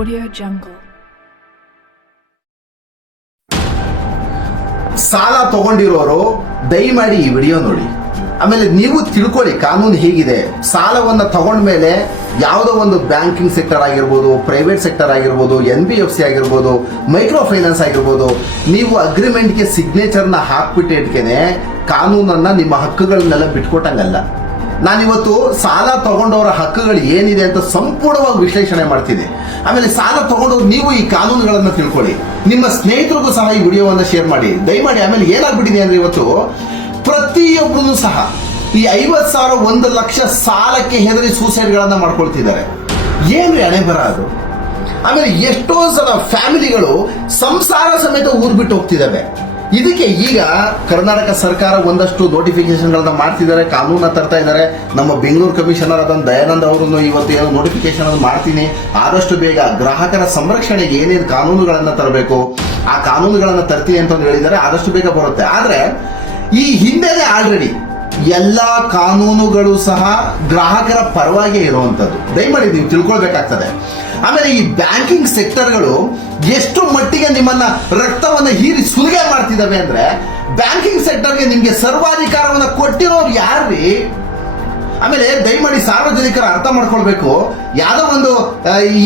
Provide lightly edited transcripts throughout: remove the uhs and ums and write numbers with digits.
Audio Jungle. ಸಾಲ ತಗೊಂಡಿರೋರು ದಯಮಾಡಿ ಈ ವಿಡಿಯೋ ನೋಡಿ. ಆಮೇಲೆ ನೀವು ತಿಳ್ಕೊಳ್ಳಿ ಕಾನೂನು ಹೇಗಿದೆ. ಸಾಲವನ್ನು ತಗೊಂಡ್ಮೇಲೆ ಯಾವುದೋ ಒಂದು ಬ್ಯಾಂಕಿಂಗ್ ಸೆಕ್ಟರ್ ಆಗಿರ್ಬೋದು, ಪ್ರೈವೇಟ್ ಸೆಕ್ಟರ್ ಆಗಿರ್ಬೋದು, NBFC ಆಗಿರ್ಬೋದು, ಮೈಕ್ರೋ ಫೈನಾನ್ಸ್ ಆಗಿರ್ಬೋದು, ನೀವು ಅಗ್ರಿಮೆಂಟ್ಗೆ ಸಿಗ್ನೇಚರ್ನ ಹಾಕ್ಬಿಟ್ಟಿಟ್ಕೆನೆ ಕಾನೂನನ್ನ ನಿಮ್ಮ ಹಕ್ಕುಗಳನ್ನೆಲ್ಲ ಬಿಟ್ಕೊಟ್ಟಂಗಲ್ಲ. ನಾನಿವತ್ತು ಸಾಲ ತಗೊಂಡವರ ಹಕ್ಕುಗಳು ಏನಿದೆ ಅಂತ ಸಂಪೂರ್ಣವಾಗಿ ವಿಶ್ಲೇಷಣೆ ಮಾಡ್ತೀನಿ. ಆಮೇಲೆ ಸಾಲ ತಗೊಂಡವ್ರು ನೀವು ಈ ಕಾನೂನುಗಳನ್ನು ತಿಳ್ಕೊಳ್ಳಿ. ನಿಮ್ಮ ಸ್ನೇಹಿತರಿಗೂ ಸಹ ಈ ವಿಡಿಯೋವನ್ನು ಶೇರ್ ಮಾಡಿ ದಯಮಾಡಿ. ಆಮೇಲೆ ಏನಾಗ್ಬಿಟ್ಟಿದೆ ಅಂದ್ರೆ ಇವತ್ತು ಪ್ರತಿಯೊಬ್ಬರೂ ಸಹ ಈ 50,000 1 ಲಕ್ಷ ಸಾಲಕ್ಕೆ ಹೆದರಿ ಸೂಸೈಡ್ಗಳನ್ನ ಮಾಡ್ಕೊಳ್ತಿದ್ದಾರೆ. ಏನ್ರಿ ಹಣೆ ಬರ ಅದು. ಆಮೇಲೆ ಎಷ್ಟೋ ಸಲ ಫ್ಯಾಮಿಲಿಗಳು ಸಂಸಾರ ಸಮೇತ ಊರು ಬಿಟ್ಟು ಹೋಗ್ತಿದ್ದಾವೆ. ಇದಕ್ಕೆ ಈಗ ಕರ್ನಾಟಕ ಸರ್ಕಾರ ಒಂದಷ್ಟು ನೋಟಿಫಿಕೇಶನ್ಗಳನ್ನ ಮಾಡ್ತಿದ್ದಾರೆ, ಕಾನೂನ ತರ್ತಾ ಇದ್ದಾರೆ. ನಮ್ಮ ಬೆಂಗಳೂರು ಕಮಿಷನರ್ ಆದ ದಯಾನಂದ್ ಅವರನ್ನು ಇವತ್ತು ಏನೋ ನೋಟಿಫಿಕೇಶನ್ ಮಾಡ್ತೀನಿ, ಆದಷ್ಟು ಬೇಗ ಗ್ರಾಹಕರ ಸಂರಕ್ಷಣೆಗೆ ಏನೇನು ಕಾನೂನುಗಳನ್ನ ತರಬೇಕು ಆ ಕಾನೂನುಗಳನ್ನ ತರ್ತೀನಿ ಅಂತ ಹೇಳಿದ್ದಾರೆ. ಆದಷ್ಟು ಬೇಗ ಬರುತ್ತೆ. ಆದ್ರೆ ಈ ಹಿಂದೆನೆ ಆಲ್ರೆಡಿ ಎಲ್ಲಾ ಕಾನೂನುಗಳು ಸಹ ಗ್ರಾಹಕರ ಪರವಾಗಿ ಇರುವಂತದ್ದು. ದಯಮಾಡಿ ನೀವು ತಿಳ್ಕೊಳ್ಬೇಕಾಗ್ತದೆ. ಆಮೇಲೆ ಈ ಬ್ಯಾಂಕಿಂಗ್ ಸೆಕ್ಟರ್ಗಳು ಎಷ್ಟು ಮಟ್ಟಿಗೆ ನಿಮ್ಮನ್ನ ರಕ್ತವನ್ನ ಹೀರಿ ಸುಲಿಗೆ ಮಾಡ್ತಿದ್ದಾವೆ ಅಂದ್ರೆ, ಬ್ಯಾಂಕಿಂಗ್ ಸೆಕ್ಟರ್ಗೆ ನಿಮ್ಗೆ ಸರ್ವಾಧಿಕಾರವನ್ನ ಕೊಟ್ಟಿರೋರು ಯಾರ್ರಿ? ಆಮೇಲೆ ದಯಮಾಡಿ ಸಾರ್ವಜನಿಕರ ಅರ್ಥ ಮಾಡ್ಕೊಳ್ಬೇಕು. ಯಾವ್ದೋ ಒಂದು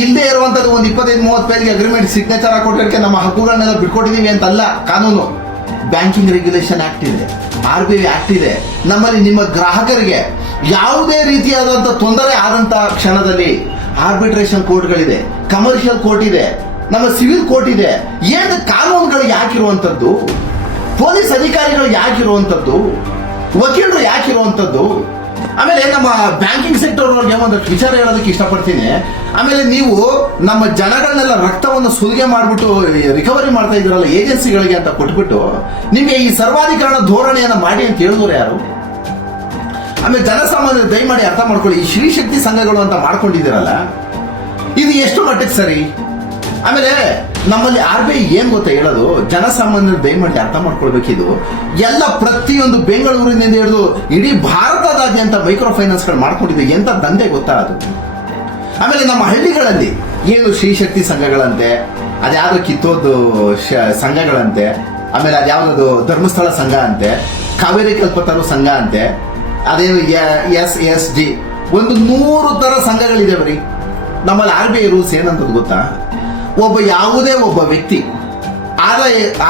ಇಲ್ಲದೆ ಇರುವಂತದ್ದು ಒಂದು 25-30 ಪೇಜ್ಗೆ ಅಗ್ರಿಮೆಂಟ್ ಸಿಗ್ನೇಚರ್ ಹಾಕೊಟ್ಟಿರ್ಕೆ ನಮ್ಮ ಹಕ್ಕುಗಳನ್ನೆಲ್ಲ ಬಿಟ್ಕೊಟ್ಟಿದೀವಿ ಅಂತಲ್ಲ. ಕಾನೂನು ಬ್ಯಾಂಕಿಂಗ್ ರೆಗ್ಯುಲೇಷನ್ ಆಕ್ಟ್ ಇದೆ, RBI ಆಕ್ಟ್ ಇದೆ. ನಮ್ಮಲ್ಲಿ ನಿಮ್ಮ ಗ್ರಾಹಕರಿಗೆ ಯಾವುದೇ ರೀತಿಯಾದಂತ ತೊಂದರೆ ಆದಂತ ಕ್ಷಣದಲ್ಲಿ ಆರ್ಬಿಟ್ರೇಷನ್ ಕೋರ್ಟ್ಗಳಿದೆ, ಕಮರ್ಷಿಯಲ್ ಕೋರ್ಟ್ ಇದೆ, ನಮ್ಮ ಸಿವಿಲ್ ಕೋರ್ಟ್ ಇದೆ. ಏನು ಕಾನೂನುಗಳು ಯಾಕಿರುವಂತದ್ದು? ಪೊಲೀಸ್ ಅಧಿಕಾರಿಗಳು ಯಾಕಿರುವಂತದ್ದು? ವಕೀಲರು ಯಾಕಿರುವಂತದ್ದು? ಆಮೇಲೆ ನಮ್ಮ ಬ್ಯಾಂಕಿಂಗ್ ಸೆಕ್ಟರ್ ಅವ್ರಿಗೆ ಒಂದಷ್ಟು ವಿಚಾರ ಹೇಳೋದಕ್ಕೆ ಇಷ್ಟಪಡ್ತೀನಿ. ಆಮೇಲೆ ನೀವು ನಮ್ಮ ಜನಗಳನ್ನೆಲ್ಲ ರಕ್ತವನ್ನು ಸುಲಿಗೆ ಮಾಡ್ಬಿಟ್ಟು ರಿಕವರಿ ಮಾಡ್ತಾ ಇದ್ರಲ್ಲ ಏಜೆನ್ಸಿಗಳಿಗೆ ಅಂತ ಕೊಟ್ಬಿಟ್ಟು, ನಿಮ್ಗೆ ಈ ಸರ್ವಾಧಿಕರಣ ಧೋರಣೆಯನ್ನ ಮಾಡಿ ಅಂತ ಹೇಳಿದವರು ಯಾರು? ಆಮೇಲೆ ಜನಸಾಮಾನ್ಯರು ದಯಮಾಡಿ ಅರ್ಥ ಮಾಡ್ಕೊಳ್ಳಿ. ಈ ಶ್ರೀ ಶಕ್ತಿ ಸಂಘಗಳು ಅಂತ ಮಾಡ್ಕೊಂಡಿದ್ದೀರಲ್ಲ, ಇದು ಎಷ್ಟು ಮಟ್ಟಕ್ಕೆ ಸರಿ? ಆಮೇಲೆ ನಮ್ಮಲ್ಲಿ RBI ಏನ್ ಗೊತ್ತಾ ಹೇಳೋದು, ಜನಸಾಮಾನ್ಯರು ದಯಮಾಡಿ ಅರ್ಥ ಮಾಡ್ಕೊಳ್ಬೇಕಿದು. ಎಲ್ಲ ಪ್ರತಿಯೊಂದು ಬೆಂಗಳೂರಿನಿಂದ ಹಿಡಿದು ಇಡೀ ಭಾರತದಾದ್ಯಂತ ಮೈಕ್ರೋ ಫೈನಾನ್ಸ್ ಗಳು ಮಾಡ್ಕೊಂಡಿದೆ. ಎಂತ ದಂಧೆ ಗೊತ್ತಾ ಅದು. ಆಮೇಲೆ ನಮ್ಮ ಹಳ್ಳಿಗಳಲ್ಲಿ ಏನು ಶ್ರೀ ಶಕ್ತಿ ಸಂಘಗಳಂತೆ, ಅದ್ಯಾವುದೋ ಕಿತ್ತೋದು ಸಂಘಗಳಂತೆ, ಆಮೇಲೆ ಅದ್ಯಾವುದೋ ಧರ್ಮಸ್ಥಳ ಸಂಘ ಅಂತೆ, ಕಾವೇರಿ ಕಲ್ಪತರು ಸಂಘ ಅಂತೆ, ಅದೇನು SSG, ಒಂದು 100 ತರ ಸಂಘಗಳಿದೆ ಬರೀ. ನಮ್ಮಲ್ಲಿ RBI ರೂಲ್ಸ್ ಏನಂತದ್ದು ಗೊತ್ತಾ? ಯಾವುದೇ ಒಬ್ಬ ವ್ಯಕ್ತಿ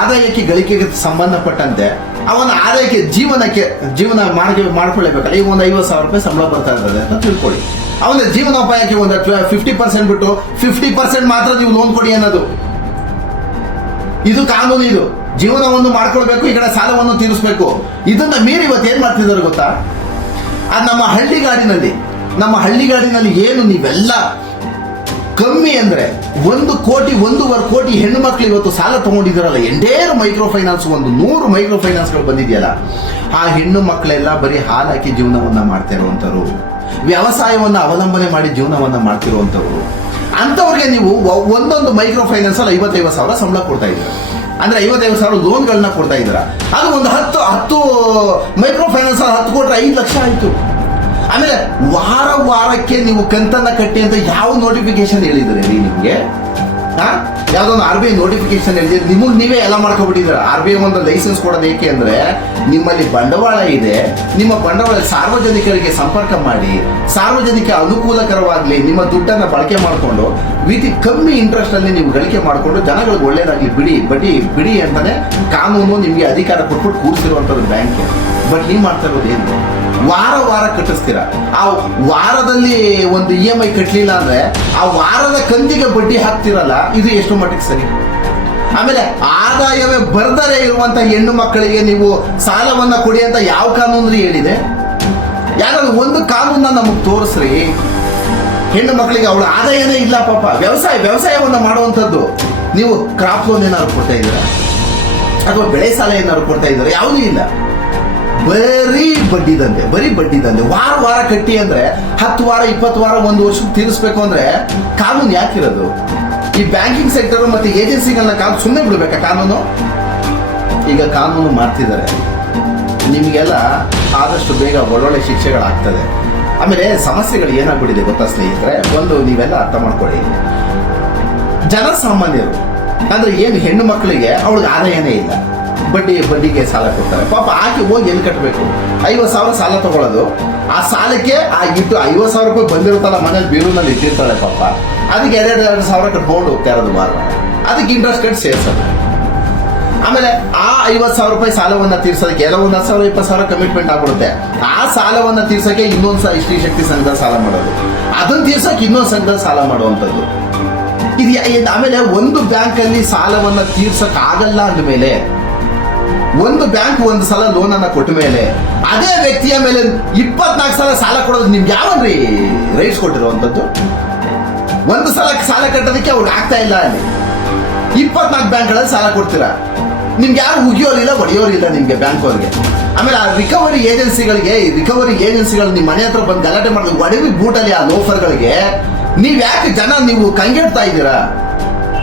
ಆದಾಯಕ್ಕೆ ಗಳಿಕೆಗೆ ಸಂಬಂಧಪಟ್ಟಂತೆ ಅವನ ಆದಾಯಕ್ಕೆ ಜೀವನ ಮಾಡ್ಕೊಳ್ಳೇಬೇಕಲ್ಲ. ಈಗ ಒಂದು 50,000 ರೂಪಾಯಿ ಸಂಬಳ ಬರ್ತಾ ಇರ್ತದೆ ಅಂತ ತಿಳ್ಕೊಳ್ಳಿ. ಅವನ ಜೀವನೋಪಾಯಕ್ಕೆ ಒಂದು 50% ಬಿಟ್ಟು 50% ಮಾತ್ರ ನೀವು ಲೋನ್ ಕೊಡಿ ಅನ್ನೋದು ಇದು ಕಾನೂನು. ಇದು ಜೀವನವನ್ನು ಮಾಡ್ಕೊಳ್ಬೇಕು, ಈ ಕಡೆ ಸಾಲವನ್ನು ತೀರಿಸಬೇಕು. ಇದನ್ನ ಮೀರಿ ಇವತ್ತು ಏನ್ ಮಾಡ್ತಿದ್ದಾರೆ ಗೊತ್ತಾ? ಅದು ನಮ್ಮ ಹಳ್ಳಿಗಾಡಿನಲ್ಲಿ ಏನು ನೀವೆಲ್ಲ ಕಮ್ಮಿ ಅಂದ್ರೆ 1 ಕೋಟಿ 1.5 ಕೋಟಿ ಹೆಣ್ಣು ಮಕ್ಕಳು ಇವತ್ತು ಸಾಲ ತಗೊಂಡಿದ್ದಾರಲ್ಲ. ಎಂಡೇರು ಮೈಕ್ರೋ ಫೈನಾನ್ಸ್, ಒಂದು 100 ಮೈಕ್ರೋ ಫೈನಾನ್ಸ್ಗಳು ಬಂದಿದೆಯಲ್ಲ. ಆ ಹೆಣ್ಣು ಮಕ್ಕಳೆಲ್ಲ ಬರೀ ಹಾಲು ಹಾಕಿ ಜೀವನವನ್ನ ಮಾಡ್ತಾ ಇರುವಂತವ್ರು, ವ್ಯವಸಾಯವನ್ನ ಅವಲಂಬನೆ ಮಾಡಿ ಜೀವನವನ್ನ ಮಾಡ್ತಿರುವಂತವ್ರು. ಅಂತವ್ರಿಗೆ ನೀವು ಒಂದೊಂದು ಮೈಕ್ರೋ ಫೈನಾನ್ಸ್ ಅಲ್ಲಿ 55,000 ಸಂಬಳ ಕೊಡ್ತಾ ಇದ್ದೀರಾ. ಅಂದ್ರೆ 55,000 ಲೋನ್ಗಳನ್ನ ಕೊಡ್ತಾ ಇದ್ದೀರಾ. ಅದು ಒಂದು 10 ಮೈಕ್ರೋ ಫೈನಾನ್ಸ್ 10 ಕೊಟ್ರೆ 5 ಲಕ್ಷ ಆಯ್ತು. ಆಮೇಲೆ ವಾರಕ್ಕೆ ನೀವು ಕಂತನ್ನ ಕಟ್ಟಿ ಅಂತ ಯಾವ ನೋಟಿಫಿಕೇಶನ್ ಹೇಳಿದ್ರೆ ನಿಮ್ಗೆ? ಯಾವ್ದೊಂದು RBI ನೋಟಿಫಿಕೇಶನ್ ಹೇಳಿದ್ರೆ ನಿಮಗೆ ನೀವೇ ಎಲ್ಲ ಮಾಡ್ಕೊಬಿಟ್ಟಿದ್ರೆ. RBI ಒಂದು ಲೈಸೆನ್ಸ್ ಕೊಡೋದು ಏಕೆ ಅಂದ್ರೆ, ನಿಮ್ಮಲ್ಲಿ ಬಂಡವಾಳ ಇದೆ, ನಿಮ್ಮ ಬಂಡವಾಳ ಸಾರ್ವಜನಿಕರಿಗೆ ಸಂಪರ್ಕ ಮಾಡಿ, ಸಾರ್ವಜನಿಕ ಅನುಕೂಲಕರವಾಗ್ಲಿ ನಿಮ್ಮ ದುಡ್ಡನ್ನ ಬಳಕೆ ಮಾಡಿಕೊಂಡು ಕಮ್ಮಿ ಇಂಟ್ರೆಸ್ಟ್ ಅಲ್ಲಿ ನೀವು ಗಳಿಕೆ ಮಾಡಿಕೊಂಡು ಜನಗಳಿಗೆ ಒಳ್ಳೇದಾಗ್ಲಿ ಬಿಡಿ ಅಂತಾನೆ ಕಾನೂನು ನಿಮ್ಗೆ ಅಧಿಕಾರ ಕೊಟ್ಬಿಟ್ಟು ಕೂರಿಸಿರುವಂತದ್ದು ಬ್ಯಾಂಕ್. ಬಟ್ ನೀವು ಮಾಡ್ತಾ ಇರೋದು ಏನು? ವಾರ ಕಟ್ಟಿಸ್ತೀರಾ. ಆ ವಾರದಲ್ಲಿ ಒಂದು EMI ಕಟ್ಟಲಿಲ್ಲ ಅಂದ್ರೆ ಆ ವಾರದ ಕಂತಿಗೆ ಬಡ್ಡಿ ಹಾಕ್ತಿರಲ್ಲ. ಇದು ಎಷ್ಟು ಮಟ್ಟಿಗೆ ಸರಿ? ಆಮೇಲೆ ಆದಾಯವೇ ಬರ್ದರೆ ಇರುವಂತ ಹೆಣ್ಣು ಮಕ್ಕಳಿಗೆ ನೀವು ಸಾಲವನ್ನ ಕೊಡಿ ಅಂತ ಯಾವ ಕಾನೂನು ಹೇಳಿದೆ? ಯಾರಾದ್ರೂ ಒಂದು ಕಾನೂನ ನಮಗ್ ತೋರಿಸ್ರಿ. ಹೆಣ್ಣು ಮಕ್ಕಳಿಗೆ ಅವಳ ಆದಾಯನೇ ಇಲ್ಲ ಪಾಪ, ವ್ಯವಸಾಯವನ್ನ ಮಾಡುವಂತದ್ದು. ನೀವು ಕ್ರಾಪ್ ಲೋನ್ ಏನಾದ್ರು ಕೊಡ್ತಾ ಇದ್ದೀರಾ? ಅಥವಾ ಬೆಳೆ ಸಾಲ ಏನಾದ್ರು ಕೊಡ್ತಾ ಇದ್ದೀರಾ? ಯಾವುದೂ ಇಲ್ಲ. ಬರೀ ಬಡ್ಡಿ ದಂಧೆ. ವಾರ ಕಟ್ಟಿ ಅಂದ್ರೆ 10 ವಾರ 20 ವಾರ 1 ವರ್ಷಕ್ಕೆ ತೀರಿಸಬೇಕು ಅಂದ್ರೆ ಕಾನೂನು ಯಾಕಿರೋದು? ಈ ಬ್ಯಾಂಕಿಂಗ್ ಸೆಕ್ಟರ್ ಮತ್ತೆ ಏಜೆನ್ಸಿಗಳನ್ನ ಸುಮ್ಮನೆ ಬಿಡ್ಬೇಕಾ ಕಾನೂನು? ಈಗ ಕಾನೂನು ಮಾಡ್ತಿದ್ದಾರೆ. ನಿಮಗೆಲ್ಲ ಆದಷ್ಟು ಬೇಗ ಒಳ್ಳೊಳ್ಳೆ ಶಿಕ್ಷೆಗಳಾಗ್ತದೆ. ಆಮೇಲೆ ಸಮಸ್ಯೆಗಳು ಏನಾಗ್ಬಿಟ್ಟಿದೆ ಗೊತ್ತಾ ಸ್ನೇಹಿತರೆ? ಒಂದು ನೀವೆಲ್ಲ ಅರ್ಥ ಮಾಡ್ಕೊಳ್ಳಿ. ಜನಸಾಮಾನ್ಯರು ಅಂದ್ರೆ ಏನು ಹೆಣ್ಣು ಮಕ್ಕಳಿಗೆ ಅವಳಿಗೆ ಆದಾಯನೇ ಇಲ್ಲ, ಬಡ್ಡಿಗೆ ಸಾಲ ಕೊಡ್ತಾರೆ. ಪಾಪ ಆಕೆ ಹೋಗಿ ಎಲ್ಲಿ ಕಟ್ಟಬೇಕು? 50,000 ಸಾಲ ತಗೊಳ್ಳೋದು, ಆ ಸಾಲಕ್ಕೆ ಆ ಇಟ್ಟು 50,000 ರೂಪಾಯಿ ಬಂದಿರುತ್ತಲ್ಲ ಮನೇಲಿ ಬೀರುನಲ್ಲಿ ಇಟ್ಟಿರ್ತಾಳೆ ಪಾಪ, ಅದಕ್ಕೆ 2,000 ಕಟ್ಕೊಂಡು ಹೋಗ್ತಾ ಇರೋದು ಬಾರ, ಅದಕ್ಕೆ ಇಂಟ್ರೆಸ್ಟ್ ಕಟ್ಟಿ ಸೇರ್ಸೋದು. ಆಮೇಲೆ ಆ 50,000 ರೂಪಾಯಿ ಸಾಲವನ್ನ ತೀರ್ಸೋದಕ್ಕೆ ಎಲ್ಲ 10,000 20,000 ಕಮಿಟ್ಮೆಂಟ್ ಆಗ್ಬಿಡುತ್ತೆ. ಆ ಸಾಲವನ್ನ ತೀರ್ಸೋಕೆ ಇನ್ನೊಂದು ಸ್ತ್ರೀ ಶಕ್ತಿ ಸಂಘದ ಸಾಲ ಮಾಡೋದು, ಅದನ್ನ ತೀರ್ಸೋಕೆ ಇನ್ನೊಂದು ಸಂಘದ ಸಾಲ ಮಾಡುವಂಥದ್ದು ಇದು. ಆಮೇಲೆ ಒಂದು ಬ್ಯಾಂಕ್ ಅಲ್ಲಿ ಸಾಲವನ್ನ ತೀರ್ಸಕ್ ಆಗಲ್ಲ ಅಂದಮೇಲೆ ಒಂದು ಬ್ಯಾಂಕ್ ಒಂದು ಸಲ ಲೋನ್ ಅನ್ನ ಕೊಟ್ಟ ಮೇಲೆ ಅದೇ ವ್ಯಕ್ತಿಯ ಮೇಲೆ 24 ಸಲ ಸಾಲ ಕೊಡೋದು ನಿಮ್ಗೆ ಯಾವನ್ರಿ ರೈಟ್ಸ್ ಕೊಟ್ಟಿರುವಂತದ್ದು? ಒಂದು ಸಲ ಸಾಲ ಕಟ್ಟೋದಕ್ಕೆ ಅವ್ರಿಗೆ ಆಗ್ತಾ ಇಲ್ಲ, ಅಲ್ಲಿ 24 ಬ್ಯಾಂಕ್ಗಳಲ್ಲಿ ಸಾಲ ಕೊಡ್ತೀರಾ, ನಿಮ್ಗೆ ಯಾರು ಉಗಿಯೋರಿಲ್ಲ ಹೊಡೆಯೋರಿಲ್ಲ ನಿಮ್ಗೆ ಬ್ಯಾಂಕ್ ಅವ್ರಿಗೆ. ಆಮೇಲೆ ಆ ರಿಕವರಿ ಏಜೆನ್ಸಿಗಳು ನಿಮ್ಮ ಮನೆ ಹತ್ರ ಬಂದು ಗಲಾಟೆ ಮಾಡಿದ್ರು ಒಡವಿ ಬೂಟಲ್ಲಿ ಆ ಲೋಫರ್ಗಳಿಗೆ ನೀವ್ ಯಾಕೆ ಜನ ನೀವು ಕಂಗೆಡ್ತಾ ಇದ್ದೀರಾ?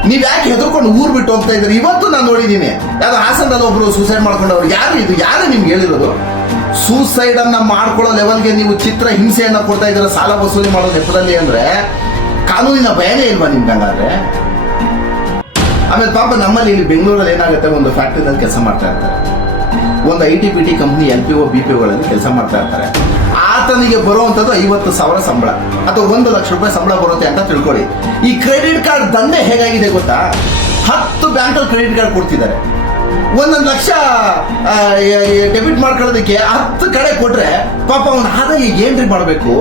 ನೀವ್ ಯಾಕೆ ಹೆದರ್ಕೊಂಡು ಊರ್ ಬಿಟ್ಟು ಹೋಗ್ತಾ ಇದ್ದೀರಿ? ಇವತ್ತು ನಾನು ನೋಡಿದ್ದೀನಿ, ಯಾವ್ದು ಹಾಸನದಲ್ಲಿ ಒಬ್ರು ಸೂಸೈಡ್ ಮಾಡ್ಕೊಂಡವ್ರು. ಯಾರು ನಿಮ್ಗೆ ಹೇಳಿರೋದು? ಸೂಸೈಡ್ ಅನ್ನ ಮಾಡ್ಕೊಳ್ಳೋ ಲೆವೆಲ್ಗೆ ನೀವು ಚಿತ್ರ ಹಿಂಸೆಯನ್ನ ಕೊಡ್ತಾ ಇದ್ದೀರಾ ಸಾಲ ವಸೂಲಿ ಮಾಡೋ ನೆಪದಲ್ಲಿ ಅಂದ್ರೆ ಕಾನೂನಿನ ಭಯನೇ ಇಲ್ವಾ ನಿಮ್ಗೆ? ಹಂಗಾದ್ರೆ ಆಮೇಲೆ ಪಾಪ ನಮ್ಮಲ್ಲಿ ಇಲ್ಲಿ ಬೆಂಗಳೂರಲ್ಲಿ ಏನಾಗುತ್ತೆ, ಒಂದು ಫ್ಯಾಕ್ಟ್ರಿನಲ್ಲಿ ಕೆಲಸ ಮಾಡ್ತಾ ಇರ್ತಾರೆ, ಒಂದು IT-BT ಕಂಪ್ನಿ LPO BPOಗಳಲ್ಲಿ ಕೆಲಸ ಮಾಡ್ತಾ ಇರ್ತಾರೆ. ಆತನಿಗೆ ಬರುವಂತದ್ದು 50,000 ಸಂಬಳ ಅಥವಾ 1,00,000 ರೂಪಾಯಿ ಸಂಬಳ ಬರುತ್ತೆ ಅಂತ ತಿಳ್ಕೊಳ್ಳಿ. ಈ ಕ್ರೆಡಿಟ್ ಕಾರ್ಡ್ ದಂಧೆ ಹೇಗಾಗಿದೆ ಗೊತ್ತಾ? 10 ಬ್ಯಾಂಕಲ್ಲಿ ಕ್ರೆಡಿಟ್ ಕಾರ್ಡ್ ಕೊಡ್ತಿದ್ದಾರೆ. 1,00,000 ಡೆಬಿಟ್ ಮಾಡ್ಕೊಳ್ಳೋದಕ್ಕೆ 10 ಕಡೆ ಕೊಟ್ರೆ ಪಾಪ ಅವನ ಆದಾಯ ಏನ್ರಿ ಮಾಡಬೇಕು?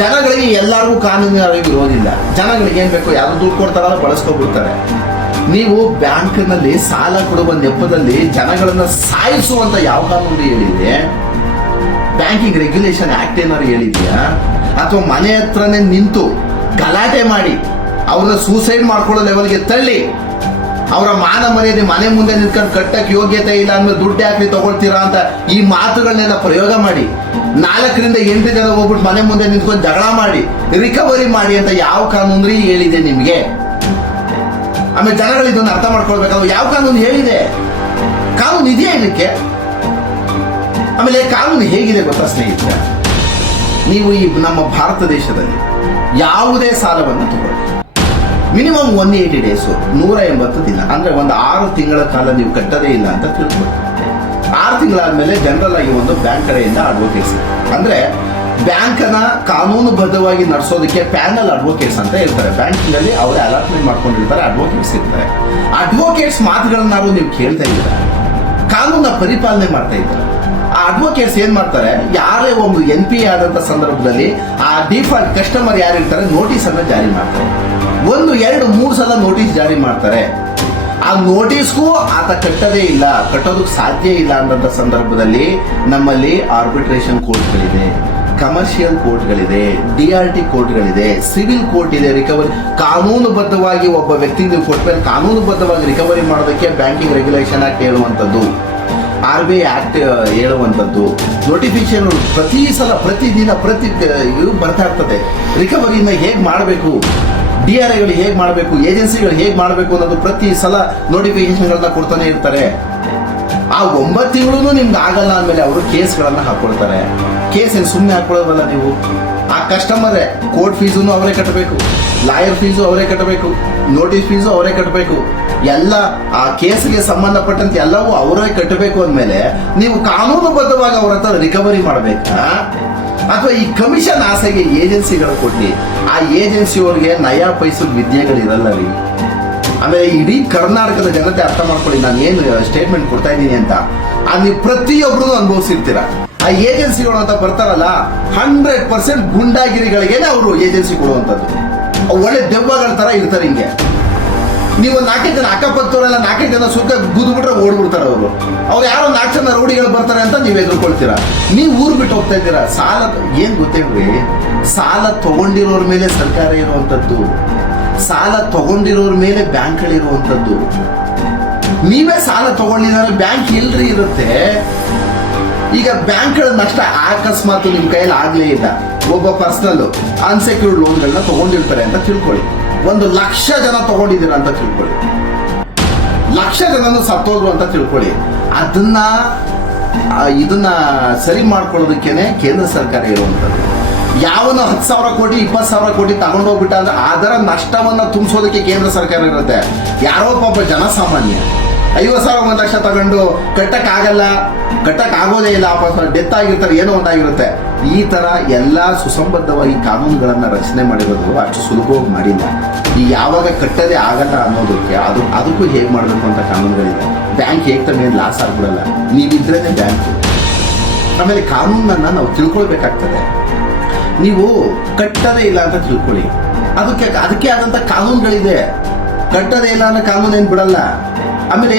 ಜನಗಳಿಗೆ ಎಲ್ಲರಿಗೂ ಕಾನೂನಿನ ಅರಿವು ಇರೋದಿಲ್ಲ. ಜನಗಳಿಗೆ ಏನ್ ಬೇಕು, ಯಾರು ದುಡ್ಡು ಕೊಡ್ತಾರಲ್ಲ ಬಳಸ್ಕೊಬಿಡ್ತಾರೆ. ನೀವು ಬ್ಯಾಂಕ್ನಲ್ಲಿ ಸಾಲ ಕೊಡುವ ನೆಪದಲ್ಲಿ ಜನಗಳನ್ನ ಸಾಯಿಸುವಂತ ಯಾವ ಕಾನೂನು ಹೇಳಿದೆ? ಬ್ಯಾಂಕಿಂಗ್ ರೆಗ್ಯುಲೇಷನ್ ಆಕ್ಟ್ ಏನಾದ್ರು ಹೇಳಿದ್ಯಾ? ಅಥವಾ ಮನೆ ಹತ್ರನೇ ನಿಂತು ಗಲಾಟೆ ಮಾಡಿ ಅವ್ರನ್ನ ಸೂಸೈಡ್ ಮಾಡ್ಕೊಳ್ಳೋ ಲೆವೆಲ್ಗೆ ತಳ್ಳಿ ಅವರ ಮಾನ ಮರ್ಯಾದೆ ಮನೆ ಮುಂದೆ ನಿಂತ್ಕೊಂಡು ಕಟ್ಟಕ್ಕೆ ಯೋಗ್ಯತೆ ಇಲ್ಲ ಅಂದ್ರೆ ದುಡ್ಡು ಯಾಕೆ ತಗೊಳ್ತೀರಾ ಅಂತ ಈ ಮಾತುಗಳನ್ನೆಲ್ಲ ಪ್ರಯೋಗ ಮಾಡಿ 4 ರಿಂದ 8 ಜನ ಹೋಗ್ಬಿಟ್ಟು ಮನೆ ಮುಂದೆ ನಿಂತ್ಕೊಂಡು ಜಗಳ ಮಾಡಿ ರಿಕವರಿ ಮಾಡಿ ಅಂತ ಯಾವ ಕಾನೂನು ಹೇಳಿದೆ ನಿಮ್ಗೆ? ಆಮೇಲೆ ಜನಗಳು ಇದನ್ನು ಅರ್ಥ ಮಾಡ್ಕೊಳ್ಬೇಕಾದ್ರೆ ಯಾವ ಕಾನೂನು ಹೇಳಿದೆ? ಕಾನೂನು ಇದೆಯಾ ಇದಕ್ಕೆ? ಆಮೇಲೆ ಕಾನೂನು ಹೇಗಿದೆ ಗೊತ್ತಾ ಸ್ನೇಹಿತರೆ? ನೀವು ಈ ನಮ್ಮ ಭಾರತ ದೇಶದಲ್ಲಿ ಯಾವುದೇ ಸಾಲವನ್ನು ತಗೊಳ್ಳಿ, ಮಿನಿಮಮ್ 180 ಡೇಸ್ 180 ದಿನ ಅಂದ್ರೆ ಒಂದು 6 ತಿಂಗಳ ಕಾಲ ನೀವು ಕಟ್ಟದೇ ಇಲ್ಲ ಅಂತ ತಿಳ್ಕೊಳ್ಳಿ. 6 ತಿಂಗಳಾದ್ಮೇಲೆ ಜನರಲ್ ಆಗಿ ಒಂದು ಬ್ಯಾಂಕ್ ಕಡೆಯಿಂದ ಅಡ್ವೊಕೇಟ್ಸ್ ಅಂದ್ರೆ ಬ್ಯಾಂಕನ್ನ ಕಾನೂನುಬದ್ಧವಾಗಿ ನಡೆಸೋದಕ್ಕೆ ಪ್ಯಾನಲ್ ಅಡ್ವೊಕೇಟ್ಸ್ ಅಂತ ಇರ್ತಾರೆ. ಬ್ಯಾಂಕಿಂಗ್ ಅಲ್ಲಿ ಅವರೇ ಅಲಾಟ್ಮೆಂಟ್ ಮಾಡ್ಕೊಂಡಿರ್ತಾರೆ, ಅಡ್ವೊಕೇಟ್ಸ್ ಇರ್ತಾರೆ. ಅಡ್ವೊಕೇಟ್ಸ್ ಮಾತುಗಳನ್ನಾರು ನೀವು ಕೇಳ್ತಾ ಇದ್ದೀರಾ, ಕಾನೂನ ಪರಿಪಾಲನೆ ಮಾಡ್ತಾ ಇದ್ದಾರೆ. ಆ ಅಡ್ವೊಕೇಟ್ಸ್ ಏನ್ ಮಾಡ್ತಾರೆ, ಯಾರೇ ಒಂದು NPA ಆದಂತ ಸಂದರ್ಭದಲ್ಲಿ ಆ ಡಿಫಾಲ್ಟ್ ಕಸ್ಟಮರ್ ಯಾರಿರ್ತಾರೆ ನೋಟಿಸ್ ಅನ್ನ ಜಾರಿ ಮಾಡ್ತಾರೆ. 1, 2, 3 ಸಲ ನೋಟಿಸ್ ಜಾರಿ ಮಾಡ್ತಾರೆ. ಆ ನೋಟಿಸ್ಗೂ ಆತ ಕಟ್ಟೋದಕ್ಕೆ ಸಾಧ್ಯ ಇಲ್ಲ ಅನ್ನೋ ಸಂದರ್ಭದಲ್ಲಿ ನಮ್ಮಲ್ಲಿ ಆರ್ಬಿಟ್ರೇಷನ್ ಕೋರ್ಟ್ಗಳಿದೆ, ಕಮರ್ಷಿಯಲ್ ಕೋರ್ಟ್ಗಳಿದೆ, DRT ಕೋರ್ಟ್ಗಳಿದೆ, ಸಿವಿಲ್ ಕೋರ್ಟ್ ಇದೆ. ರಿಕವರಿ ಕಾನೂನುಬದ್ಧವಾಗಿ ಒಬ್ಬ ವ್ಯಕ್ತಿ ನೀವು ಕೊಟ್ಟ ಮೇಲೆ ಕಾನೂನುಬದ್ಧವಾಗಿ ರಿಕವರಿ ಮಾಡೋದಕ್ಕೆ ಬ್ಯಾಂಕಿಂಗ್ ರೆಗ್ಯುಲೇಷನ್ ಆಕ್ಟ್ ಹೇಳುವಂಥದ್ದು, RBI ಆಕ್ಟ್ ಹೇಳುವಂಥದ್ದು, ನೋಟಿಫಿಕೇಶನ್ ಪ್ರತಿದಿನ ಇದು ಬರ್ತಾ ಇರ್ತದೆ. ರಿಕವರಿನ ಹೇಗೆ ಮಾಡಬೇಕು, DRIಗಳು ಹೇಗೆ ಮಾಡಬೇಕು, ಏಜೆನ್ಸಿಗಳು ಹೇಗೆ ಮಾಡಬೇಕು ಅನ್ನೋದು ಪ್ರತಿ ಸಲ ನೋಟಿಫಿಕೇಶನ್ಗಳನ್ನ ಕೊಡ್ತಾನೆ ಇರ್ತಾರೆ. ಆ 9 ತಿಂಗಳು ನಿಮ್ಗೆ ಆಗಲ್ಲ ಅಂದಮೇಲೆ ಅವರು ಕೇಸ್ಗಳನ್ನ ಹಾಕೊಳ್ತಾರೆ. ಕೇಸ್ ಏನು ಸುಮ್ಮನೆ ಹಾಕೊಳ್ಳೋದಲ್ಲ ನೀವು. ಆ ಕಸ್ಟಮರೇ ಕೋರ್ಟ್ ಫೀಸನ್ನು ಅವರೇ ಕಟ್ಟಬೇಕು, ಲಾಯರ್ ಫೀಸು ಅವರೇ ಕಟ್ಟಬೇಕು, ನೋಟಿಸ್ ಫೀಸು ಅವರೇ ಕಟ್ಟಬೇಕು, ಎಲ್ಲ ಆ ಕೇಸ್ಗೆ ಸಂಬಂಧಪಟ್ಟಂತೆ ಎಲ್ಲವೂ ಅವರೇ ಕಟ್ಟಬೇಕು ಅಂದಮೇಲೆ ನೀವು ಕಾನೂನುಬದ್ಧವಾಗಿ ಅವ್ರ ಹತ್ರ ರಿಕವರಿ ಮಾಡಬೇಕಾ? ಅಥವಾ ಈ ಕಮಿಷನ್ ಆಸೆಗೆ ಏಜೆನ್ಸಿಗಳು ಕೊಟ್ಟು ಆ ಏಜೆನ್ಸಿಯವ್ರಿಗೆ ನಯಾ ಪೈಸದ ವಿದ್ಯೆಗಳಿರಲ್ಲ ರೀ. ಆಮೇಲೆ ಇಡೀ ಕರ್ನಾಟಕದ ಜನತೆ ಅರ್ಥ ಮಾಡ್ಕೊಳ್ಳಿ, ನಾನು ಏನು ಸ್ಟೇಟ್ಮೆಂಟ್ ಕೊಡ್ತಾ ಇದ್ದೀನಿ ಅಂತ. ನೀವು ಪ್ರತಿಯೊಬ್ಬರು ಅನುಭವಿಸಿರ್ತೀರ. ಆ ಏಜೆನ್ಸಿಗಳು ಅಂತ ಬರ್ತಾರಲ್ಲ 100% ಗುಂಡಾಗಿರಿಗಳಿಗೇನೆ ಅವರು ಏಜೆನ್ಸಿ ಕೊಡುವಂಥದ್ದು. ಒಳ್ಳೆ ದೆವ್ವಗಳ ತರ ಇರ್ತಾರೆ. ಹಿಂಗೆ ನೀವು 4 ಜನ ಅಕ್ಕಪಕ್ಕದವರೆಲ್ಲ 4 ಜನ ಸುತ್ತ ಗುದ್ಬಿಟ್ರೆ ಓಡ್ಬಿಡ್ತಾರೆ ಅವರು. ಅವ್ರು ಯಾರೋ 4 ಜನ ರೌಡಿಗಳು ಬರ್ತಾರೆ ಅಂತ ನೀವು ಎದುರ್ಕೊಳ್ತೀರಾ. ನೀವು ಊರು ಬಿಟ್ಟು ಹೋಗ್ತಾ ಇದ್ದೀರಾ. ಸಾಲ ಏನ್ ಗೊತ್ತೇನ್ರಿ, ಸಾಲ ತಗೊಂಡಿರೋರ ಮೇಲೆ ಸರ್ಕಾರ ಇರುವಂತದ್ದು, ಸಾಲ ತಗೊಂಡಿರೋರ ಮೇಲೆ ಬ್ಯಾಂಕ್ಗಳಿರುವಂತದ್ದು. ನೀವೇ ಸಾಲ ತಗೊಂಡಿದ್ರೆ ಬ್ಯಾಂಕ್ ಎಲ್ರಿ ಇರುತ್ತೆ. ಈಗ ಬ್ಯಾಂಕ್ಗಳ ನಷ್ಟ ಅಕಸ್ಮಾತ್ ನಿಮ್ ಕೈಯಲ್ಲಿ ಆಗ್ಲೇ ಇಲ್ಲ, ಒಬ್ಬ ಪರ್ಸನಲ್ ಅನ್ಸೆಕ್ಯೂರ್ಡ್ ಲೋನ್ಗಳನ್ನ ತಗೊಂಡಿರ್ತಾರೆ ಅಂತ ತಿಳ್ಕೊಳ್ಳಿ. 1,00,000 ಜನ ತಗೊಂಡಿದ್ದೀರಾ ಅಂತ ತಿಳ್ಕೊಳ್ಳಿ, 1,00,000 ಜನನು ಸತ್ತೋದ್ರು ಅಂತ ತಿಳ್ಕೊಳ್ಳಿ. ಇದನ್ನ ಸರಿ ಮಾಡ್ಕೊಳ್ಳೋದಕ್ಕೇನೆ ಕೇಂದ್ರ ಸರ್ಕಾರ ಇರುವಂತದ್ದು. ಯಾವನು 10,000 ಕೋಟಿ 20,000 ಕೋಟಿ ತಗೊಂಡೋಗ್ಬಿಟ್ಟ ಅಂದ್ರೆ ಅದರ ನಷ್ಟವನ್ನ ತುಂಬಿಸೋದಕ್ಕೆ ಕೇಂದ್ರ ಸರ್ಕಾರ ಇರುತ್ತೆ. ಯಾರೋ ಪಾಪ ಜನಸಾಮಾನ್ಯ 50,000 1 ಲಕ್ಷ ತಗೊಂಡು ಕಟ್ಟಕ್ಕಾಗೋದೇ ಇಲ್ಲ, ಡೆತ್ ಆಗಿರ್ತಾರೆ, ಏನೋ ಒಂದಾಗಿರುತ್ತೆ. ಈ ತರ ಎಲ್ಲ ಸುಸಂಬದ್ಧವಾಗಿ ಕಾನೂನುಗಳನ್ನ ರಚನೆ ಮಾಡಿರೋದು ಅಷ್ಟು ಸುಲಭವಾಗಿ ಮಾಡಿಲ್ಲ. ಈ ಯಾವಾಗ ಕಟ್ಟದೇ ಆಗಲ್ಲ ಅನ್ನೋದಕ್ಕೆ ಅದಕ್ಕೂ ಹೇಗೆ ಮಾಡಬೇಕು ಅಂತ ಕಾನೂನುಗಳಿದೆ. ಬ್ಯಾಂಕ್ ಹೇಗೆ ತಮ್ಮ ಲಾಸ್ ಆಗ್ಬಿಡಲ್ಲ, ನೀವಿದ್ರೇನೆ ಬ್ಯಾಂಕ್. ಆಮೇಲೆ ಕಾನೂನನ್ನ ನಾವು ತಿಳ್ಕೊಳ್ಬೇಕಾಗ್ತದೆ. ನೀವು ಕಟ್ಟದೇ ಇಲ್ಲ ಅಂತ ತಿಳ್ಕೊಳ್ಳಿ, ಅದಕ್ಕೆ ಆದಂತ ಕಾನೂನುಗಳಿದೆ. ಕಟ್ಟದೇ ಇಲ್ಲ ಅನ್ನೋ ಕಾನೂನು ಏನು ಬಿಡಲ್ಲ. ಆಮೇಲೆ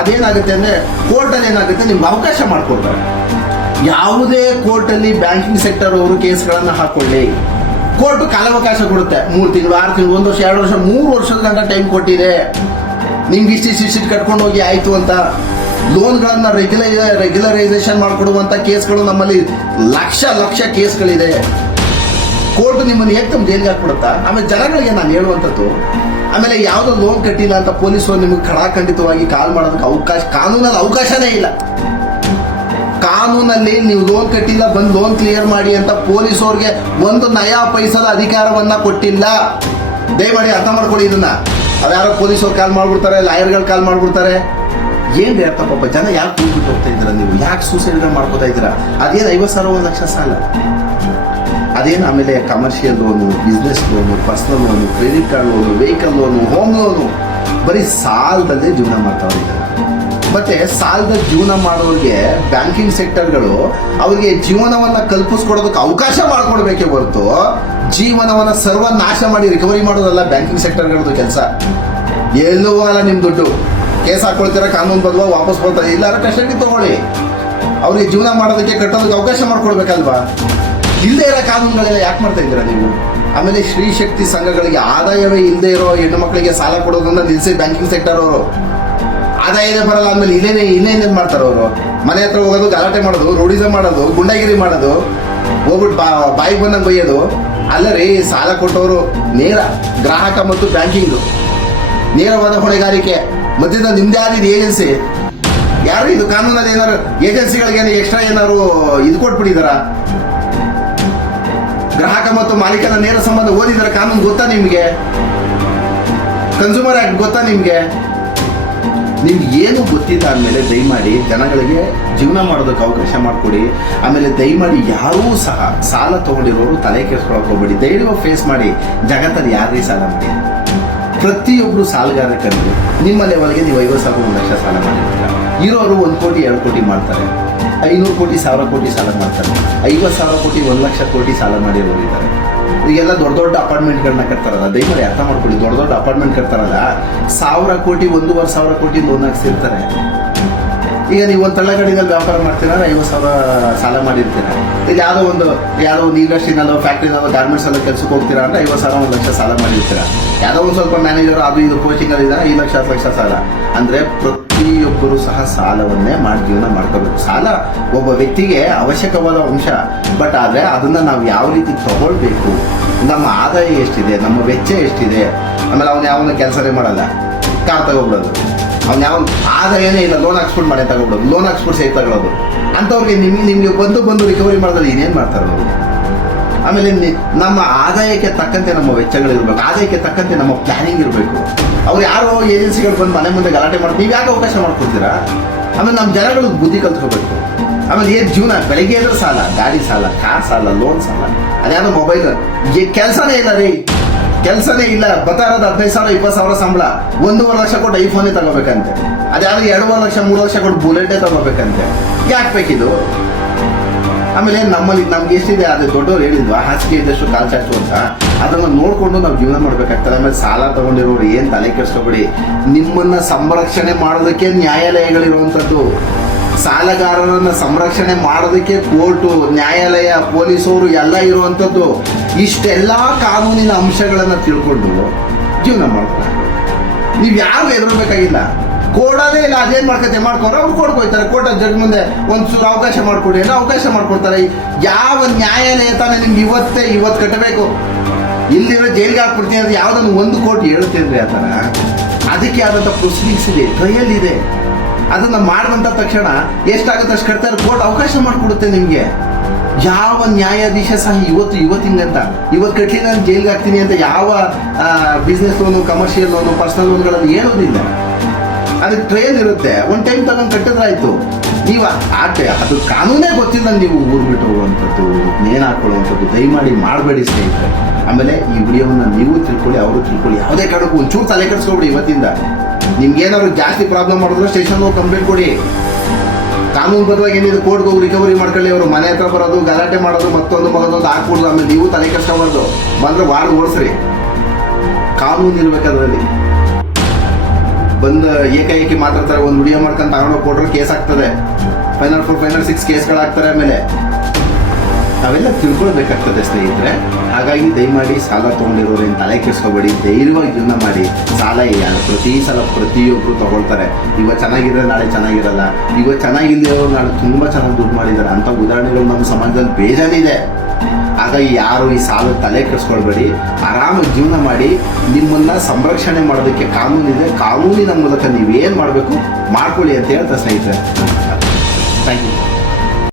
ಅದೇನಾಗುತ್ತೆ ಅಂದ್ರೆ ಕೋರ್ಟಲ್ಲಿ ಏನಾಗುತ್ತೆ, ನಿಮ್ಗೆ ಅವಕಾಶ ಮಾಡಿಕೊಡ್ತಾರೆ. ಯಾವುದೇ ಕೋರ್ಟಲ್ಲಿ ಬ್ಯಾಂಕಿಂಗ್ ಸೆಕ್ಟರ್ ಅವರು ಕೇಸ್ಗಳನ್ನ ಹಾಕೊಳ್ಳಿ, ಕೋರ್ಟ್ ಕಾಲಾವಕಾಶ ಕೊಡುತ್ತೆ. 3 ತಿಂಗಳು 6 ತಿಂಗಳು 1 ವರ್ಷ 2 ವರ್ಷ 3 ವರ್ಷದ ಗಂಟ ಟೈಮ್ ಕೊಟ್ಟಿದೆ. ನಿಮ್ಗೆ ಇಷ್ಟಿಷ್ಟು ಕಟ್ಕೊಂಡು ಹೋಗಿ ಆಯ್ತು ಅಂತ. ಲೋನ್ಗಳನ್ನ ರೆಗ್ಯುಲರೈಸೇಷನ್ ಮಾಡಿಕೊಡುವಂತ ಕೇಸ್ಗಳು ನಮ್ಮಲ್ಲಿ ಲಕ್ಷ ಕೇಸ್ಗಳಿದೆ. ಕೋರ್ಟ್ ನಿಮ್ಮನ್ನು ಹೇಗೆ ತಮ್ಮ ಜೈಲಿಗೆ ಹಾಕ್ಬಿಡುತ್ತಾ? ಆಮೇಲೆ ಜನಗಳಿಗೆ ನಾನು ಹೇಳುವಂಥದ್ದು, ಆಮೇಲೆ ಯಾವುದೋ ಲೋನ್ ಕಟ್ಟಿಲ್ಲ ಅಂತ ಪೊಲೀಸರು ನಿಮಗೆ ಖಡಾಖಂಡಿತವಾಗಿ ಕಾಲ್ ಮಾಡೋದಕ್ಕೆ ಕಾನೂನಲ್ಲಿ ಅವಕಾಶನೇ ಇಲ್ಲ. ಕಾನೂನಲ್ಲಿ ನೀವು ಲೋನ್ ಕಟ್ಟಿಲ್ಲ, ಬಂದು ಲೋನ್ ಕ್ಲಿಯರ್ ಮಾಡಿ ಅಂತ ಪೊಲೀಸವ್ರಿಗೆ 1 ನಯಾ ಪೈಸದ ಅಧಿಕಾರವನ್ನ ಕೊಟ್ಟಿಲ್ಲ. ದಯಮಾಡಿ ಅರ್ಥ ಮಾಡ್ಕೊಳ್ಳಿ ಇದನ್ನ. ಅದ್ಯಾರೋ ಪೊಲೀಸವ್ರು ಕಾಲ್ ಮಾಡ್ಬಿಡ್ತಾರೆ, ಲಾಯರ್ಗಳು ಕಾಲ್ ಮಾಡ್ಬಿಡ್ತಾರೆ. ಏನ್ ಹೇಳ್ತಾ ಪಾಪ ಜನ ಯಾಕೆ ಕೂಗ್ಬಿಟ್ಟು ಹೋಗ್ತಾ ಇದ್ದೀರಾ? ನೀವು ಯಾಕೆ ಸೂಸೈಡ್ಗಳು ಮಾಡ್ಕೋತಾ ಇದ್ದೀರಾ? ಅದೇನು 50,000 1 ಲಕ್ಷ ಸಾಲ, ಅದೇನು ಆಮೇಲೆ commercial loan, business loan, personal loan, credit card loan, vehicle loan, home loan, ಬರೀ ಸಾಲದಲ್ಲೇ ಜೀವನ ಮಾಡ್ತಾ ಇದ್ದಾರೆ. ಮತ್ತೆ ಸಾಲದ ಜೀವನ ಮಾಡೋರಿಗೆ ಬ್ಯಾಂಕಿಂಗ್ ಸೆಕ್ಟರ್ಗಳು ಅವರಿಗೆ ಜೀವನವನ್ನ ಕಲ್ಪಿಸ್ಕೊಡೋದಕ್ಕೆ ಅವಕಾಶ ಮಾಡಿಕೊಡ್ಬೇಕೇ ಹೊರತು ಜೀವನವನ್ನ ಸರ್ವನಾಶ ಮಾಡಿ ರಿಕವರಿ ಮಾಡೋದಲ್ಲ ಬ್ಯಾಂಕಿಂಗ್ ಸೆಕ್ಟರ್ಗಳದ್ದು ಕೆಲಸ. ಎಲ್ಲೂ ಹೋಗಲ್ಲ ನಿಮ್ ದುಡ್ಡು. ಕೇಸ್ ಹಾಕೊಳ್ತೀರ, ಕಾನೂನು ಬದಲು ವಾಪಸ್ ಬರ್ತಾರೆ, ಇಲ್ಲಾರ ಕಸ್ಟಡಿ ತಗೊಳ್ಳಿ. ಅವ್ರಿಗೆ ಜೀವನ ಮಾಡೋದಕ್ಕೆ ಕಟ್ಟೋದಕ್ಕೆ ಅವಕಾಶ ಮಾಡ್ಕೊಡ್ಬೇಕಲ್ವಾ? ಇಲ್ಲದೆ ಇರೋ ಕಾನೂನುಗಳೆಲ್ಲ ಯಾಕೆ ಮಾಡ್ತಾ ಇದ್ದೀರಾ ನೀವು? ಆಮೇಲೆ ಸ್ತ್ರೀ ಶಕ್ತಿ ಸಂಘಗಳಿಗೆ ಆದಾಯವೇ ಇಲ್ಲದೆ ಇರೋ ಹೆಣ್ಣು ಮಕ್ಕಳಿಗೆ ಸಾಲ ಕೊಡೋದನ್ನ ನಿಲ್ಲಿಸಿ ಬ್ಯಾಂಕಿಂಗ್ ಸೆಕ್ಟರ್ ಅವರು. ಆದಾಯನೇ ಬರಲ್ಲ ಅಂದ್ಮೇಲೆ ಇನ್ನೇನೇನು ಮಾಡ್ತಾರೆ ಅವರು? ಮನೆ ಹತ್ರ ಹೋಗೋದು, ಗಲಾಟೆ ಮಾಡೋದು, ರೂಢಿಸಮ್ ಮಾಡೋದು, ಗುಂಡಾಗಿರಿ ಮಾಡೋದು, ಹೋಗ್ಬಿಟ್ಟು ಬಾಯಿಗೆ ಬಂದಂಗೆ ಬೈಯೋದು. ಅಲ್ಲರಿ, ಸಾಲ ಕೊಟ್ಟವರು ನೇರ ಗ್ರಾಹಕ ಮತ್ತು ಬ್ಯಾಂಕಿಂಗ್ ನೇರವಾದ ಹೊಣೆಗಾರಿಕೆ. ಮಧ್ಯದ ನಿಮ್ದೇ ಆದ ಏಜೆನ್ಸಿ ಯಾರು? ಇದು ಕಾನೂನಲ್ಲಿ ಏನಾದ್ರು ಏಜೆನ್ಸಿಗಳಿಗೆ ಎಕ್ಸ್ಟ್ರಾ ಏನಾದ್ರು ಇದು ಕೊಟ್ಬಿಟ್ಟಿದಾರ? ಗ್ರಾಹಕ ಮತ್ತು ಮಾಲೀಕನ ನೇರ ಸಂಬಂಧ ಓದಿದ್ರೆ ಕಾನೂನು ಗೊತ್ತಾ ನಿಮ್ಗೆ? ಕನ್ಸ್ಯೂಮರ್ ಆಕ್ಟ್ ಗೊತ್ತಾ ನಿಮ್ಗೆ? ನಿಮ್ಗೆ ಏನು ಗೊತ್ತಿಲ್ಲ ಅಂದಮೇಲೆ ದಯಮಾಡಿ ಜನಗಳಿಗೆ ಜೀವನ ಮಾಡೋದಕ್ಕೆ ಅವಕಾಶ ಮಾಡಿಕೊಡಿ. ಆಮೇಲೆ ದಯಮಾಡಿ ಯಾರೂ ಸಹ ಸಾಲ ತಗೊಂಡಿರೋರು ತಲೆ ಕೆಡಿಸ್ಕೊಳಕ್ ಹೋಗ್ಬೇಡಿ. ಧೈರ್ಯವಾಗಿ ಫೇಸ್ ಮಾಡಿ. ಜಗತ್ತಲ್ಲಿ ಯಾರೇ ಸಾಲ ಮಾಡಿ, ಪ್ರತಿಯೊಬ್ಬರು ಸಾಲಗಾರಕಂದ್ರೆ ನಿಮ್ಮ ಲೆವೆಲ್ಗೆ ನೀವು 50,000 1 ಲಕ್ಷ ಸಾಲ ಮಾಡಿರ್ತೀರ. ಇರೋರು 1 ಕೋಟಿ 2 ಕೋಟಿ ಮಾಡ್ತಾರೆ, 500 ಕೋಟಿ 1000 ಕೋಟಿ ಸಾಲ ಮಾಡ್ತಾರೆ, 50,000 ಕೋಟಿ 1 ಲಕ್ಷ ಕೋಟಿ ಸಾಲ ಮಾಡಿರೋರು ಇದ್ದಾರೆ. ಈಗೆಲ್ಲ ದೊಡ್ಡ ಅಪಾರ್ಟ್ಮೆಂಟ್ಗಳನ್ನ ಕಟ್ತಾರಲ್ಲ, ದಯಮಾಡಿ ಅರ್ಥ ಮಾಡ್ಕೊಳ್ಳಿ. ದೊಡ್ಡ ಅಪಾರ್ಟ್ಮೆಂಟ್ ಕಟ್ತಾರಲ್ಲ, 1000 ಕೋಟಿ 1,500 ಕೋಟಿ ಲೋನ್ ಹಾಕ್ಸಿರ್ತಾರೆ. ಈಗ ನೀವು ಒಂದು ತಳ್ಳಗಾಡಿನಲ್ಲಿ ವ್ಯಾಪಾರ ಮಾಡ್ತೀರಾ, 50,000 ಸಾಲ ಮಾಡಿರ್ತೀರ. ಈಗ ಯಾವುದೋ ಒಂದು ಇಂಡಸ್ಟ್ರಿನಲ್ಲೋ ಫ್ಯಾಕ್ಟ್ರಿನಲ್ಲೋ ಗಾರ್ಮೆಂಟ್ಸ್ ಎಲ್ಲ ಕೆಲಸಕ್ಕೆ ಹೋಗ್ತೀರಾ ಅಂದ್ರೆ 50,000 1 ಲಕ್ಷ ಸಾಲ ಮಾಡಿರ್ತೀರ. ಯಾವುದೋ ಒಂದು ಸ್ವಲ್ಪ ಮ್ಯಾನೇಜರ್ ಅದು ಇದು ಕೋಚಿಂಗ್ ಅಲ್ಲಿ 5 ಲಕ್ಷ 10 ಲಕ್ಷ ಸಾಲ ಅಂದ್ರೆ ಪ್ರತಿಯೊಬ್ಬರು ಸಹ ಸಾಲವನ್ನೇ ಮಾಡಿ ಜೀವನ ಮಾಡ್ಕೋಬೇಕು. ಸಾಲ ಒಬ್ಬ ವ್ಯಕ್ತಿಗೆ ಅವಶ್ಯಕವಾದ ಅಂಶ, ಬಟ್ ಆದರೆ ಅದನ್ನ ನಾವು ಯಾವ ರೀತಿ ತಗೊಳ್ಬೇಕು, ನಮ್ಮ ಆದಾಯ ಎಷ್ಟಿದೆ, ನಮ್ಮ ವೆಚ್ಚ ಎಷ್ಟಿದೆ. ಆಮೇಲೆ ಅವನು ಯಾವನ ಕೆಲಸನೇ ಮಾಡಲ್ಲ, ಕಾರ್ ತಗೊಬಿಡೋದು, ಅವ್ನು ಯಾವ ಆದಾಯನೇ ಇಲ್ಲ, ಲೋನ್ ಹಾಕ್ಸ್ಬಿಟ್ಟು ಮನೆ ತಗೊಬಿಡೋದು, ಲೋನ್ ಹಾಕ್ಸ್ಬಿಟ್ಟು ಸೇಫ್ ತಗೊಳ್ಳೋದು. ಅಂಥವ್ರಿಗೆ ನಿಮ್ಗೆ ಬಂದು ರಿಕವರಿ ಮಾಡಿದ್ರೆ ಇನ್ನೇನು ಮಾಡ್ತಾರೆ ಅವರು? ಆಮೇಲೆ ನಮ್ಮ ಆದಾಯಕ್ಕೆ ತಕ್ಕಂತೆ ನಮ್ಮ ವೆಚ್ಚಗಳಿರ್ಬೇಕು, ಆದಾಯಕ್ಕೆ ತಕ್ಕಂತೆ ನಮ್ಮ ಪ್ಲಾನಿಂಗ್ ಇರಬೇಕು. ಅವ್ರು ಯಾರೋ ಏಜೆನ್ಸಿಗಳು ಬಂದು ಮನೆ ಮುಂದೆ ಗಲಾಟೆ ಮಾಡಿ ನೀವು ಯಾಕೆ ಅವಕಾಶ ಮಾಡ್ಕೊಡ್ತೀರಾ? ಆಮೇಲೆ ನಮ್ಮ ಜನಗಳಿಗೆ ಬುದ್ಧಿ ಕಲ್ತ್ಕೋಬೇಕು. ಆಮೇಲೆ ಏನು ಜೀವನ, ಬೆಳಿಗ್ಗೆ ಎದ್ರೆ ಸಾಲ, ಗಾಡಿ ಸಾಲ, ಕಾರ್ ಸಾಲ, ಲೋನ್ ಸಾಲ, ಅದ್ಯಾವುದೋ ಮೊಬೈಲ್ ಕೆಲಸನೇ ಇಲ್ಲ ರೀ, ಕೆಲಸನೇ ಇಲ್ಲ. ಬತ್ತಾರದ 15,000 20,000 ಸಂಬಳ, 1.5 ಲಕ್ಷ ಕೊಟ್ಟು ಐಫೋನೇ ತಗೋಬೇಕಂತೆ. ಅದ್ಯಾವುದು 2.5 ಲಕ್ಷ 3 ಲಕ್ಷ ಕೊಟ್ಟು ಬುಲೆಟೇ ತಗೋಬೇಕಂತೆ. ಯಾಕೆ ಬೇಕಿದು? ಆಮೇಲೆ ನಮ್ಗೆ ಎಷ್ಟಿದೆ ಅದು ದೊಡ್ಡವ್ರು ಹೇಳಿದ್ವಾ, ಹಾಸಿಗೆ ಇದ್ದಷ್ಟು ಕಾಲು ಚಾಚು ಅಂತ. ಅದನ್ನು ನೋಡ್ಕೊಂಡು ನಾವು ಜೀವನ ಮಾಡ್ಬೇಕಾಗ್ತದೆ. ಆಮೇಲೆ ಸಾಲ ತಗೊಂಡಿರೋರು ಏನು ತಲೆ ಕೆಡಿಸ್ಕೊಬೇಡಿ. ನಿಮ್ಮನ್ನ ಸಂರಕ್ಷಣೆ ಮಾಡೋದಕ್ಕೆ ನ್ಯಾಯಾಲಯಗಳಿರುವಂಥದ್ದು, ಸಾಲಗಾರರನ್ನ ಸಂರಕ್ಷಣೆ ಮಾಡೋದಕ್ಕೆ ಕೋರ್ಟು, ನ್ಯಾಯಾಲಯ, ಪೊಲೀಸರು ಎಲ್ಲ ಇರುವಂಥದ್ದು. ಇಷ್ಟೆಲ್ಲ ಕಾನೂನಿನ ಅಂಶಗಳನ್ನು ತಿಳ್ಕೊಂಡು ಜೀವನ ಮಾಡ್ತಾರೆ. ನೀವು ಯಾರು ಹೆದರಬೇಕಾಗಿಲ್ಲ. ಕೊಡೋದೇ ಇಲ್ಲ, ಅದೇನು ಮಾಡ್ಕೋರೆ, ಅವ್ರು ಕೊಡ್ಕೋಯ್ತಾರೆ. ಕೋರ್ಟ್ ಜಡ್ಜ್ ಮುಂದೆ ಒಂಚೂರು ಅವಕಾಶ ಮಾಡಿಕೊಡಿ ಅಂದ್ರೆ ಅವಕಾಶ ಮಾಡ್ಕೊಡ್ತಾರೆ. ಯಾವ ನ್ಯಾಯಾಲಯ ತಾನೇ ನಿಮ್ಗೆ ಇವತ್ತು ಕಟ್ಟಬೇಕು, ಇಲ್ಲಿರೋ ಜೈಲಿಗೆ ಹಾಕ್ಬಿಡ್ತೀನಿ ಅಂದ್ರೆ ಯಾವುದನ್ನು ಒಂದು ಕೋರ್ಟ್ ಹೇಳ್ತೇನ್ರಿ ಆ ಥರ? ಅದಕ್ಕೆ ಆದಂಥ ಪ್ರೊಸೀಡಿಂಗ್ಸ್ ಇದೆ, ಟ್ರಯಲ್ ಇದೆ. ಅದನ್ನು ಮಾಡಿದಂಥ ತಕ್ಷಣ ಎಷ್ಟಾಗುತ್ತೆ ಅಷ್ಟು ಕಟ್ತಾರೆ, ಕೋರ್ಟ್ ಅವಕಾಶ ಮಾಡಿಕೊಡುತ್ತೆ ನಿಮಗೆ. ಯಾವ ನ್ಯಾಯಾಧೀಶ ಸಹ ಇವತ್ತಿಂಗಂತ ಇವತ್ತು ಕಟ್ಲಿ ನಾನು ಜೈಲ್ಗೆ ಹಾಕ್ತೀನಿ ಅಂತ ಯಾವ business loan, commercial loan, personal ಲೋನ್ಗಳಲ್ಲಿ ಹೇಳೋದಿಲ್ಲ. ಅದಕ್ಕೆ ಟ್ರೈನ್ ಇರುತ್ತೆ, ಒಂದು ಟೈಮ್ ತಗೊಂಡು ಕಟ್ಟಿದ್ರಾಯ್ತು. ನೀವು ಅದು ಕಾನೂನೇ ಗೊತ್ತಿಲ್ಲ ನೀವು ಊರು ಬಿಟ್ಟು ಹೋಗುವಂಥದ್ದು, ನೇಣು ಹಾಕೊಳ್ಳುವಂಥದ್ದು ದಯಮಾಡಿ ಮಾಡಬೇಡಿ ಸ್ನೇಹಿತರೆ. ಆಮೇಲೆ ಈ ವಿಡಿಯೋವನ್ನು ನೀವು ತಿಳ್ಕೊಳ್ಳಿ, ಅವರು ತಿಳ್ಕೊಳ್ಳಿ. ಯಾವುದೇ ಕಾರಣಕ್ಕೂ ಒಂಚೂರು ತಲೆ ಕೆಡಿಸ್ಕೊಬಿಡಿ. ಇವತ್ತಿಂದ ನಿಮ್ಗೇನಾದ್ರು ಜಾಸ್ತಿ ಪ್ರಾಬ್ಲಮ್ ಮಾಡಿದ್ರೆ ಸ್ಟೇಷನ್ ಹೋಗಿ ಕಂಪ್ಲೇಂಟ್ ಕೊಡಿ. ಕಾನೂನು ಬದಲಾಗಿ ಏನಿದೆ ಕೋರ್ಟ್ಗೆ ಹೋಗಿ ರಿಕವರಿ ಮಾಡ್ಕೊಳ್ಳಿ. ಅವರು ಮನೆ ಹತ್ರ ಬರೋದು, ಗಲಾಟೆ ಮಾಡೋದು, ಮತ್ತೊಂದು ಹಾಕ್ಬಿಡೋದು, ಆಮೇಲೆ ನೀವು ತಲೆ ಕೆಡಿಸ್ಕೊಬಾರ್ದು. ಬಂದ್ರೆ ವಾರ್ಡ್ ಓಡಿಸ್ರಿ. ಕಾನೂನು ಇರ್ಬೇಕಾದ್ರಲ್ಲಿ ಬಂದು ಏಕಾಏಕಿ ಮಾತಾಡ್ತಾರೆ, ಒಂದು ವಿಡಿಯೋ ಮಾಡ್ಕೊಂಡು ತಗೊಂಡೋಗಿ ಕೊಟ್ಟರೆ ಕೇಸ್ ಆಗ್ತದೆ. Final 4, final 6 ಕೇಸ್ಗಳಾಗ್ತಾರೆ. ಆಮೇಲೆ ನಾವೆಲ್ಲ ತಿಳ್ಕೊಳ್ಬೇಕಾಗ್ತದೆ ಸ್ನೇಹಿತರೆ. ಹಾಗಾಗಿ ದಯಮಾಡಿ ಸಾಲ ತೊಗೊಂಡಿರೋರು ಏನು ತಲೆ ಕೆಡಿಸ್ಕೋಬೇಡಿ, ಧೈರ್ಯವಾಗಿ ಜೀವನ ಮಾಡಿ. ಸಾಲ ಪ್ರತಿ ಸಲ ಪ್ರತಿಯೊಬ್ಬರು ತಗೊಳ್ತಾರೆ. ಇವತ್ತು ಚೆನ್ನಾಗಿದ್ರೆ ನಾಳೆ ಚೆನ್ನಾಗಿರಲ್ಲ, ಇವತ್ತು ಚೆನ್ನಾಗಿಲ್ಲದವರು ನಾಳೆ ತುಂಬ ಚೆನ್ನಾಗಿ ದುಡ್ಡು ಮಾಡಿದ್ದಾರೆ. ಅಂಥ ಉದಾಹರಣೆಗಳು ನಮ್ಮ ಸಮಾಜದಲ್ಲಿ ಬೇಜಾನಿದೆ. ಹಾಗಾಗಿ ಯಾರು ಈ ಸಾಲ ತಲೆ ಕೆಡಿಸ್ಕೊಳ್ಬೇಡಿ, ಆರಾಮಾಗಿ ಜೀವನ ಮಾಡಿ. ನಿಮ್ಮನ್ನ ಸಂರಕ್ಷಣೆ ಮಾಡೋದಕ್ಕೆ ಕಾನೂನಿದೆ. ಕಾನೂನಿನ ಮೂಲಕ ನೀವೇನು ಮಾಡಬೇಕು ಮಾಡ್ಕೊಳ್ಳಿ ಅಂತ ಹೇಳ್ತಾ ಸ್ನೇಹಿತರೆ. Thank you.